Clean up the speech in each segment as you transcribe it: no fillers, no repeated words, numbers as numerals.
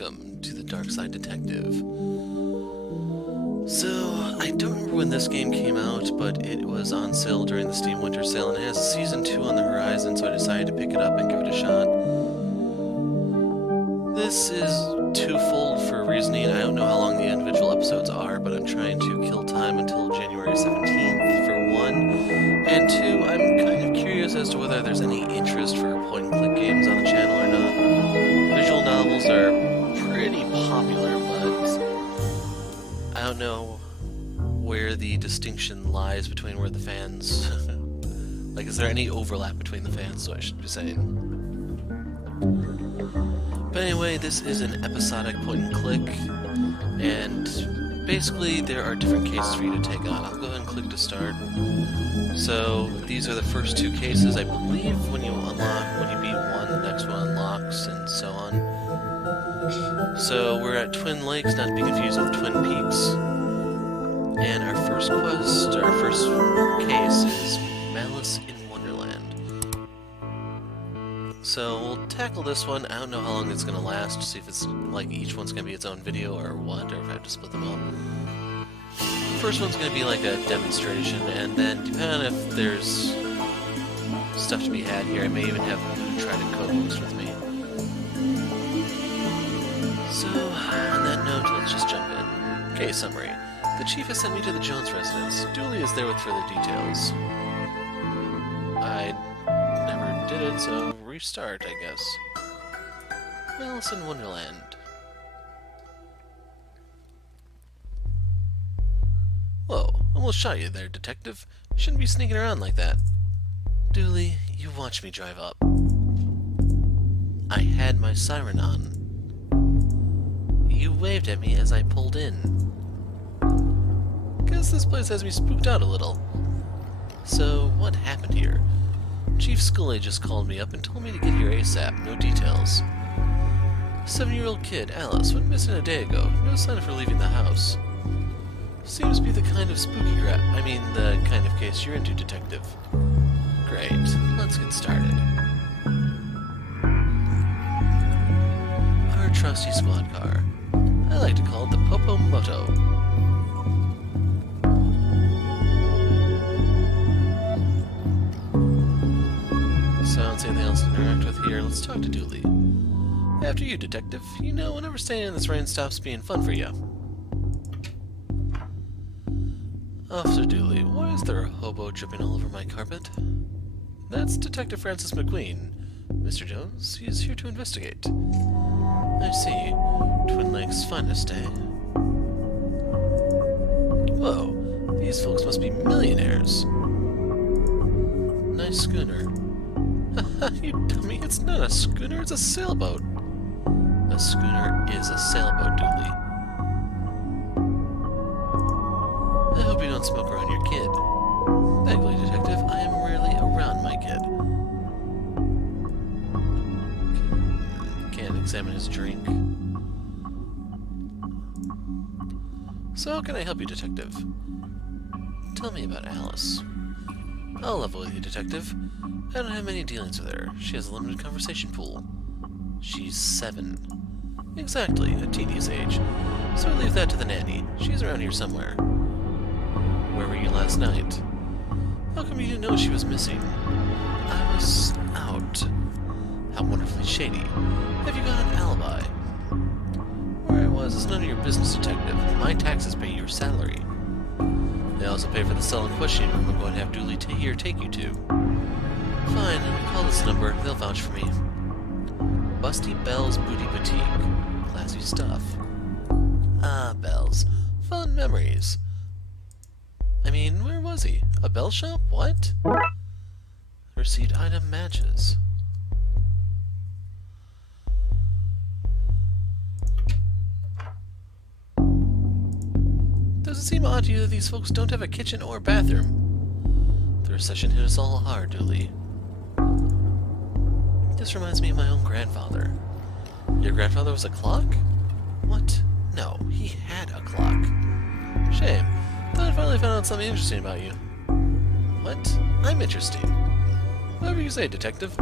welcome to the Darkside Detective. So, I don't remember when this game came out, but it was on sale during the Steam Winter Sale, and it has a Season 2 on the horizon, so I decided to pick it up and give it a shot. This is twofold for reasoning. I don't know how long the individual episodes are, but I'm trying to kill time until January 17th, for one. And two, I'm kind of curious as to whether there's any interest for point-and-click games on the channel or not. Visual novels are pretty popular, but I don't know where the distinction lies between where the fans... like, is there any overlap between the fans, so I should be saying. But anyway, this is an episodic point-and-click, and basically there are different cases for you to take on. I'll go ahead and click to start. So, these are the first two cases. I believe when you beat one, the next one unlocks, and so on. So, we're at Twin Lakes, not to be confused with Twin Peaks. And our first case is Malice in Wonderland. So, we'll tackle this one. I don't know how long it's going to last, to see if it's, like, each one's going to be its own video or what, or if I have to split them up. The first one's going to be like a demonstration, and then, depending on if there's stuff to be had here, I may even have try to co-host with me. So, on that note, let's just jump in. Okay, summary. The chief has sent me to the Jones residence. Dooley is there with further details. I never did it, so restart, I guess. Malice in Wonderland. Whoa, almost shot you there, detective. You shouldn't be sneaking around like that. Dooley, you watch me drive up. I had my siren on. You waved at me as I pulled in. Guess this place has me spooked out a little. So, what happened here? Chief Scully just called me up and told me to get here ASAP, no details. A 7-year-old kid, Alice, went missing a day ago. No sign of her leaving the house. Seems to be the kind of the kind of case you're into, detective. Great, let's get started. Our trusty squad car. I like to call it the Popo Moto. So I don't see anything else to interact with here. Let's talk to Dooley. After you, detective. You know, whenever staying in this rain stops being fun for you. Officer Dooley, why is there a hobo dripping all over my carpet? That's Detective Francis McQueen. Mr. Jones, he is here to investigate. I see. Twin Lakes' finest, eh? Whoa, these folks must be millionaires. Nice schooner. Haha, you dummy, it's not a schooner, it's a sailboat. A schooner is a sailboat, Dooley. I hope you don't smoke around your kid. Thankfully, detective, I am rarely around my kid. Can't examine his drink. So how can I help you, detective? Tell me about Alice. I'll level with you, detective. I don't have many dealings with her. She has a limited conversation pool. She's 7. Exactly, a teenage age. So I leave that to the nanny. She's around here somewhere. Where were you last night? How come you didn't know she was missing? I was out. How wonderfully shady. Have you got an alibi? Where I was is none of your business, detective. My taxes pay your salary. They also pay for the cell and questioning room I'm going to have Dooley here take you to. Fine, call this number. They'll vouch for me. Busty Bell's Booty Boutique. Classy stuff. Ah, Bell's. Fun memories. I mean, where was he? A bell shop? What? Receipt item matches. Does it seem odd to you that these folks don't have a kitchen or bathroom? The recession hit us all hard, Dooley. This reminds me of my own grandfather. Your grandfather was a clock? What? No, he had a clock. Shame. Thought I finally found out something interesting about you. What? I'm interesting. Whatever you say, detective.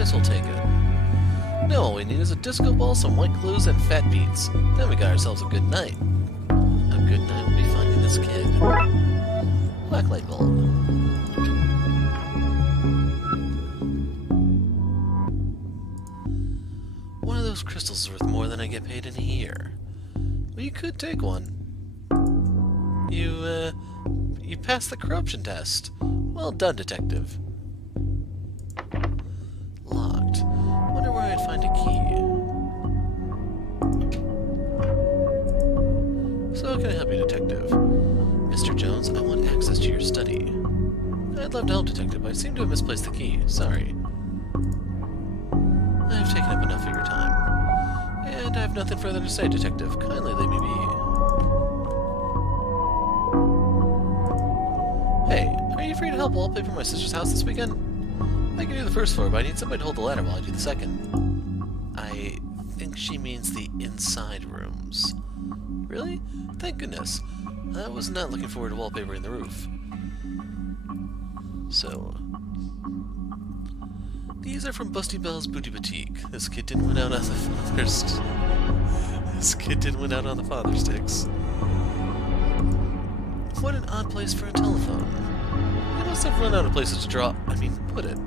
guess we'll take it. Now all we need is a disco ball, some white clothes, and fat beats. Then we got ourselves a good night. A good night will be finding this kid. Black light bulb. One of those crystals is worth more than I get paid in a year. Well, you could take one. You passed the corruption test. Well done, detective. Locked. Wonder where I'd find a key. So how can I help you, detective? Mr. Jones, I want access to your study. I'd love to help, detective, but I seem to have misplaced the key. Sorry. I have taken up enough of your time. And I have nothing further to say, detective. Kindly leave me be. Hey, are you free to help wallpaper my sister's house this weekend? I can do the first floor, but I need somebody to hold the ladder while I do the second. I think she means the inside rooms. Really? Thank goodness. I was not looking forward to wallpapering the roof. So... These are from Busty Bell's Booty Boutique. This kid didn't win out on the father's... This kid didn't win out on the father sticks. What an odd place for a telephone. You must have run out of places to put it.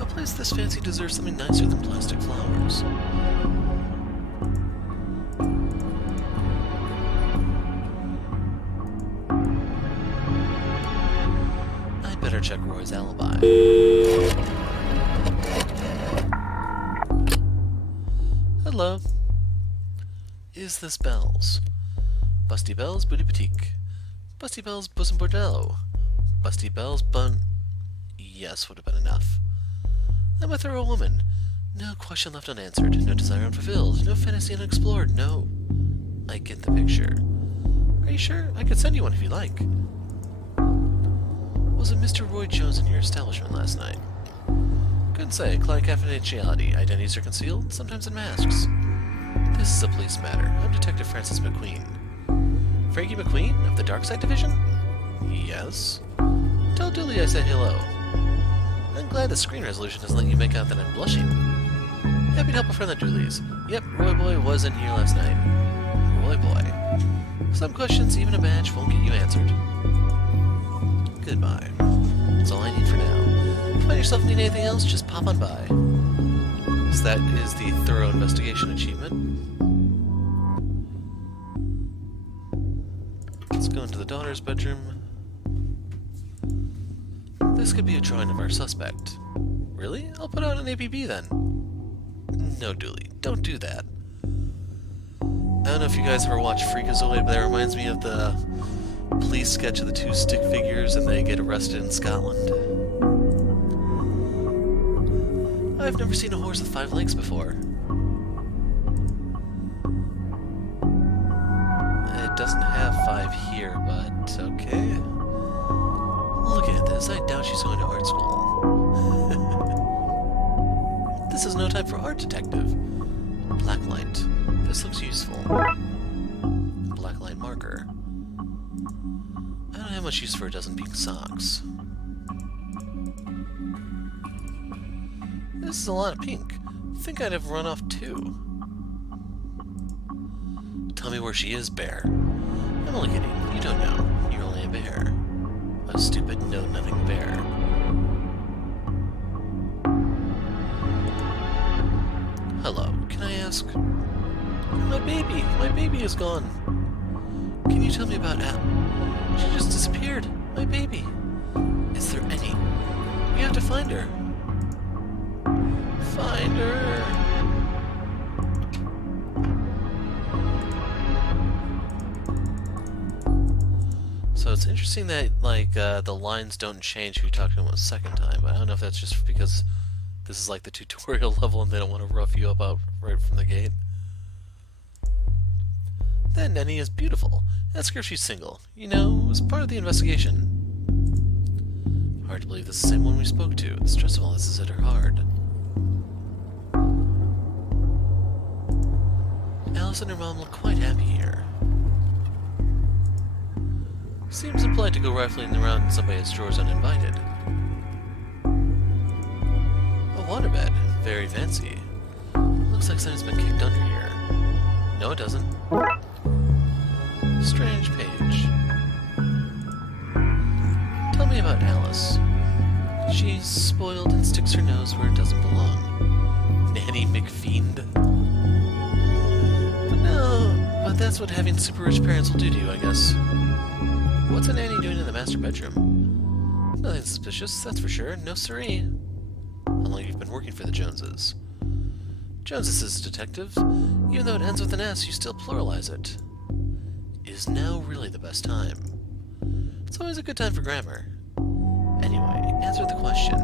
A place this fancy deserves something nicer than plastic flowers. I'd better check Roy's alibi. Hello. Is this Bell's? Busty Bell's Booty Boutique. Busty Bell's Bosom Bordello. Busty Bell's Bun... Yes, would have been enough. I'm a thorough woman. No question left unanswered. No desire unfulfilled. No fantasy unexplored. No... I get the picture. Are you sure? I could send you one if you like. Was it Mr. Roy Jones in your establishment last night? Couldn't say. Client confidentiality. Identities are concealed, sometimes in masks. This is a police matter. I'm Detective Francis McQueen. Frankie McQueen of the Darkside Division? Yes. Tell Dooley I said hello. I'm glad the screen resolution doesn't let you make out that I'm blushing. Happy to help a friend at Dooley's. Yep, Roy Boy was in here last night. Roy Boy. Some questions, even a badge, won't get you answered. Goodbye. That's all I need for now. If you find yourself needing anything else, just pop on by. So that is the thorough investigation achievement. Let's go into the daughter's bedroom. This could be a drawing of our suspect. Really? I'll put out an APB then. No, Dooley, don't do that. I don't know if you guys ever watched Freakazoid, but that reminds me of the police sketch of the two stick figures and they get arrested in Scotland. I've never seen a horse with 5 legs before. It doesn't have 5 here, but okay. Look at this, I doubt she's going to art school. This is no time for art, detective. Blacklight. This looks useful. Blacklight marker. I don't have much use for a dozen pink socks. This is a lot of pink. I think I'd have run off too. Tell me where she is, bear. I'm only kidding. You don't know. You're only a bear. A stupid, know-nothing bear. Hello, can I ask? My baby is gone. Can you tell me about Al? She just disappeared. My baby. Is there any? We have to find her. Find her. So it's interesting that, like, the lines don't change who you talk to them a second time, but I don't know if that's just because this is like the tutorial level and they don't want to rough you up out right from the gate. That Nenny is beautiful. Ask her if she's single. You know, it was part of the investigation. Hard to believe this is the same one we spoke to. The stress of all this has hit her hard. Alice and her mom look quite happy here. Seems impolite to go rifling around in somebody's drawers uninvited. bed. Very fancy. Looks like something's been kicked under here. No, it doesn't. Strange page. Tell me about Alice. She's spoiled and sticks her nose where it doesn't belong. Nanny McFiend. But that's what having super rich parents will do to you, I guess. What's a nanny doing in the master bedroom? Nothing suspicious, that's for sure. No siree. How long you've been working for the Joneses? Joneses is a detective. Even though it ends with an S, you still pluralize it. Is now really the best time? It's always a good time for grammar. Anyway, answer the question.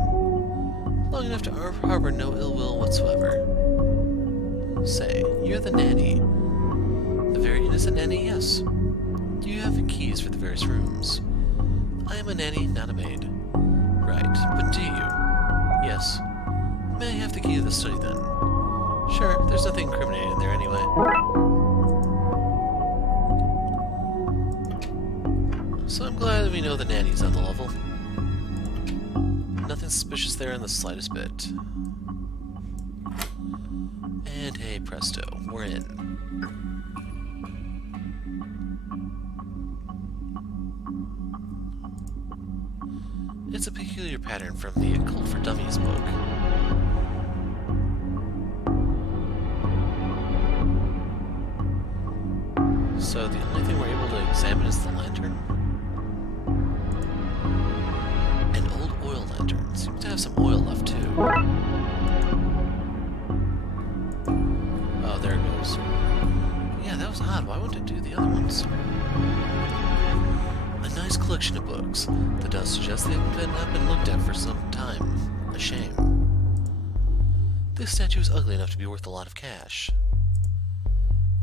Long enough to harbor no ill will whatsoever. Say, you're the nanny. The very innocent nanny, yes. Do you have the keys for the various rooms? I am a nanny, not a maid. Right, but do you? Yes. May I have the key to the study then? Sure, there's nothing incriminating in there anyway. So I'm glad that we know the nanny's on the level. Nothing suspicious there in the slightest bit. And hey presto, we're in. It's a peculiar pattern from the Occult for Dummies book. So the only thing we're able to examine is the lantern? An old oil lantern. Seems to have some oil left too. Oh, there it goes. Yeah, that was odd. Why wouldn't it do the other ones? A nice collection of books. That does suggest they haven't been looked at for some time. A shame. This statue is ugly enough to be worth a lot of cash.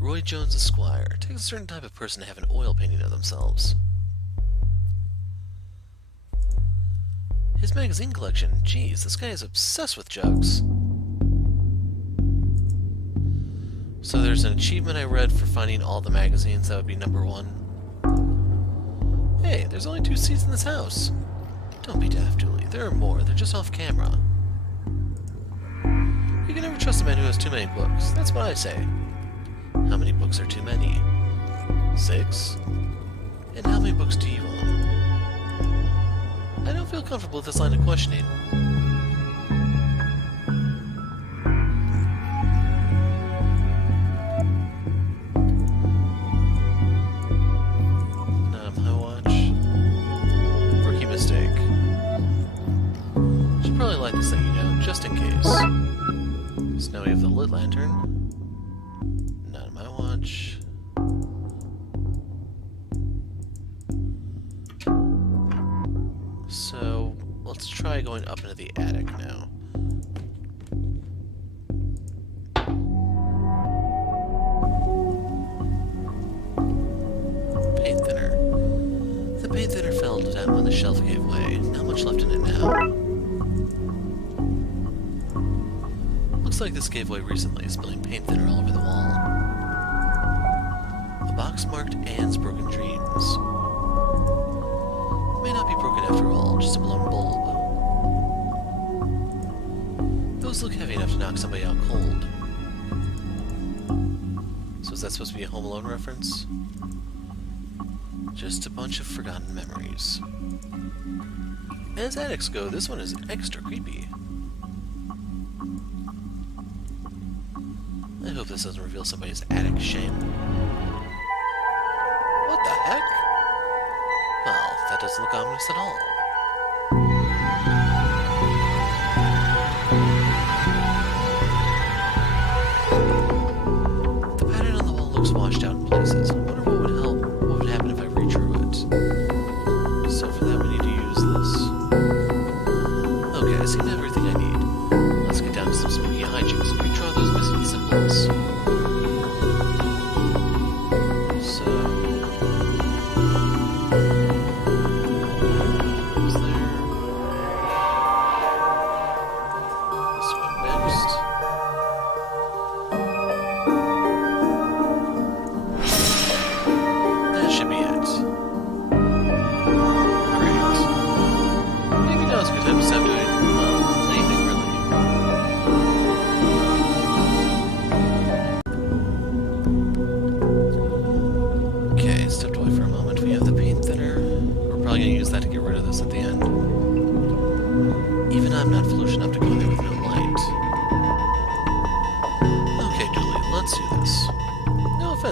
Roy Jones Esquire. Takes a certain type of person to have an oil painting of themselves. His magazine collection. Geez, this guy is obsessed with jugs. So there's an achievement I read for finding all the magazines. That would be number 1. Hey, there's only 2 seats in this house. Don't be daft, Julie. There are more. They're just off camera. You can never trust a man who has too many books. That's what I say. How many books are too many? 6? And how many books do you own? I don't feel comfortable with this line of questioning. Not my watch. Rookie mistake. Should probably light this thing, you know, just in case. So now we have the lit lantern. Not my watch. So let's try going up into the attic now. Paint thinner. The paint thinner fell down when the shelf gave way. Not much left in it now. Looks like this gave way recently, spilling paint thinner all over the wall. A box marked Anne's Broken Dreams. It may not be broken after all, just a blown bulb. Those look heavy enough to knock somebody out cold. So is that supposed to be a Home Alone reference? Just a bunch of forgotten memories. As attics go, this one is extra creepy. I hope this doesn't reveal somebody's attic shame. What the heck? Well, that doesn't look ominous at all. The pattern on the wall looks washed out in places. I wonder what would happen if I redrew it. So for that we need to use this. Okay, I seem to have everything I need. Let's get down to some spooky hijinks and redraw those missing symbols. So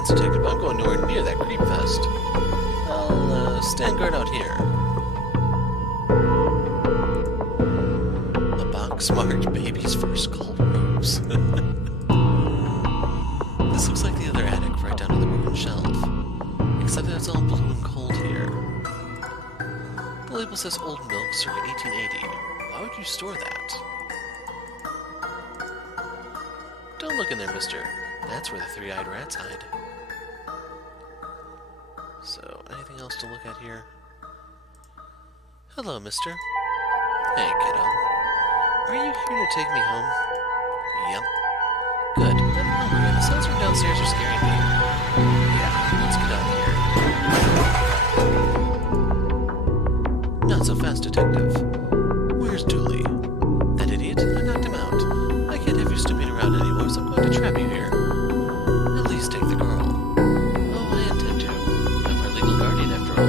Thanks, Detective, but I'm going nowhere near that creep fest. I'll, stand guard out here. A box marked Baby's First Cold Robes. This looks like the other attic, right down to the broken shelf. Except that it's all blue and cold here. The label says old milk, circa 1880. Why would you store that? Don't look in there, mister. That's where the three-eyed rats hide. So, anything else to look at here? Hello, mister. Hey, kiddo. Are you here to take me home? Yep. Good. I'm hungry, and the sounds from downstairs are scaring me. Yeah, let's get out of here. Not so fast, Detective. Where's Dooley? That idiot? I knocked him out. I can't have you snooping around anymore, so I'm going to trap you here. At least take the girl. Oh, I intend to. I'm her legal guardian, after all.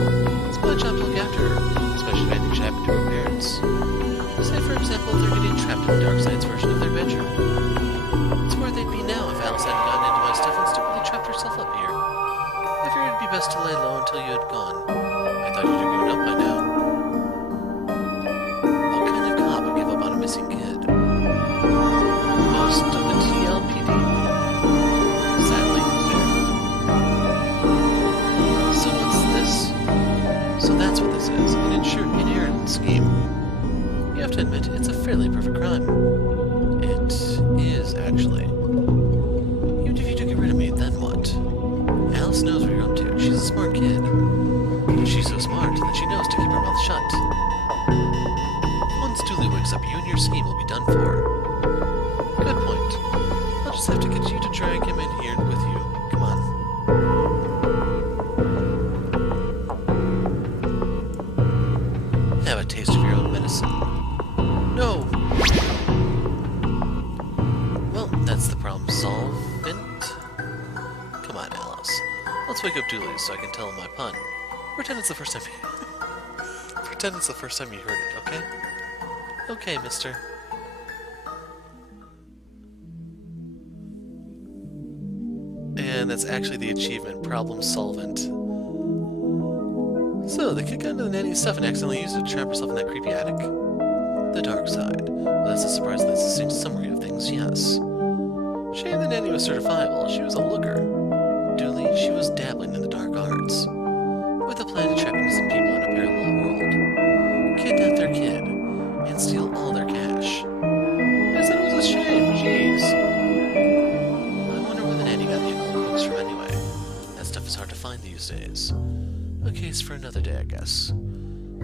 It's my job to look after her, especially if anything should happen to her parents. Say, for example, they're getting trapped in Darkside's version of their bedroom. It's where they'd be now if Alice hadn't gotten into my stuff and stupidly trapped herself up here. I figured it'd be best to lay low until you had gone. I thought you'd have given up by now. What kind of cop would give up on a missing kid? Most of the TLPD. Sadly, fair. So what's this? So that's what this is, an inheritance scheme. You have to admit, it's a fairly perfect crime. It is, actually. Even if you do get rid of me, then what? Alice knows what you're up to. She's a smart kid. She's so smart that she knows to keep her mouth shut. Once Dooley wakes up, you and your scheme will be done for. Good point. I'll just have to get you to drag him in here with you. Come on. Have a taste of your own medicine. No! Well, that's the problem solvent. Come on, Alice. Let's wake up Dooley so I can tell him my pun. Pretend it's the first time Pretend it's the first time you heard it, okay? Okay, mister. And that's actually the achievement, problem solvent. So, the kid got into the nanny's stuff and accidentally used it to trap herself in that creepy attic. The dark side. Well, that's a surprisingly succinct summary of things, yes. Shame the nanny was certifiable. She was a looker. Dooley, she was dabbling in the dark arts. With a plan to trap innocent people in a parallel world. Kidnap their kid. And steal all their cash. I said it was a shame, jeez. I wonder where the nanny got the occult books from anyway. That stuff is hard to find these days. A case for another day, I guess.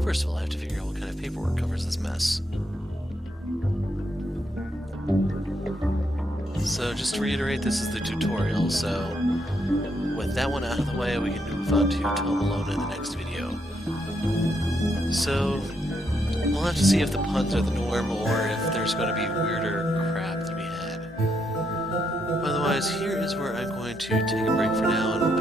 First of all, I have to figure out what kind of paperwork covers this mess. So, just to reiterate, this is the tutorial, so with that one out of the way, we can move on to Home Alone in the next video. So, we'll have to see if the puns are the norm, or if there's going to be weirder crap to be had. Otherwise, here is where I'm going to take a break for now, and